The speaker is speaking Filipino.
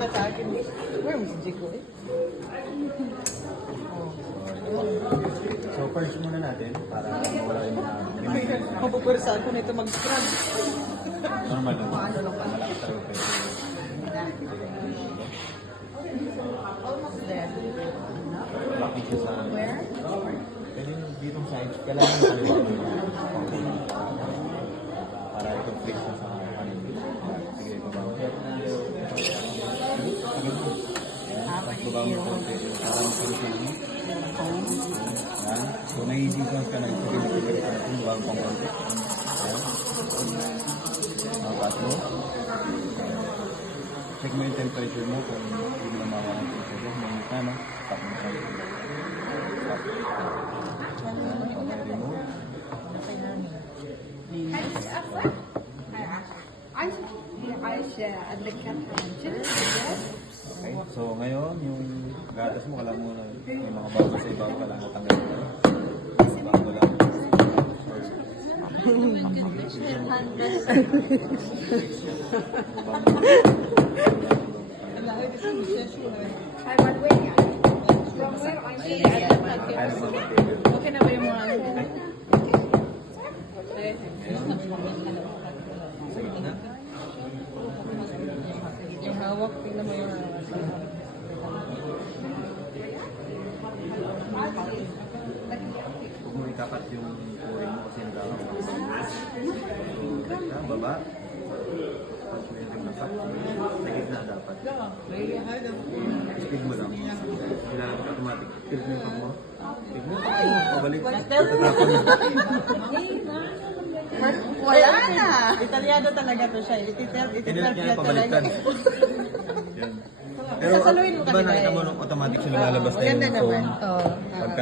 ka sa akin. Where was Jigo eh? So first muna natin para mawala yung mga Mapupursa ako nito mag-scrub. normal lang. Malakas tayo pero Almost there. bakit siya sa Where? pero yung ditong side, kailangan mo kami para ito fix na sa kanin. Sige, baba mo. Baba mo konti. Para mo pinipin mo. Yan. So may details ka na yung pinipin ka natin. Baba mo pang konti. Yan. Mapat mo. Check mo yung temperature mo kung hindi mo na mawala ng temperature. May ano, stop mo tayo. Stop. Okay, remove. Okay, so ngayon, yung gatas mo, alam mo na yung mga bago sa ibabaw, kailangan tanggalin mo. Bago lang. Okay na ba yung mga yung hawak, tingnan mo yung hawak. Huwag mo ikakat yung pouring mo kasi nagkakapas. Baba. Tapos mo yung nasak. Nagig na dapat. Speed mo lang. Kailangan automatic. Tilt mo yung kamo. Tilt mo. Pabalik. Tatapon mo. Wala na! Italyano talaga to siya. Tilt Ititel niya talaga. pabaliktad. Yan. Pero Sasaluhin mo diba kami nakita dahil. mo nung automatic siya lumalabas na Maganda yung naman. phone? Oo. Pagka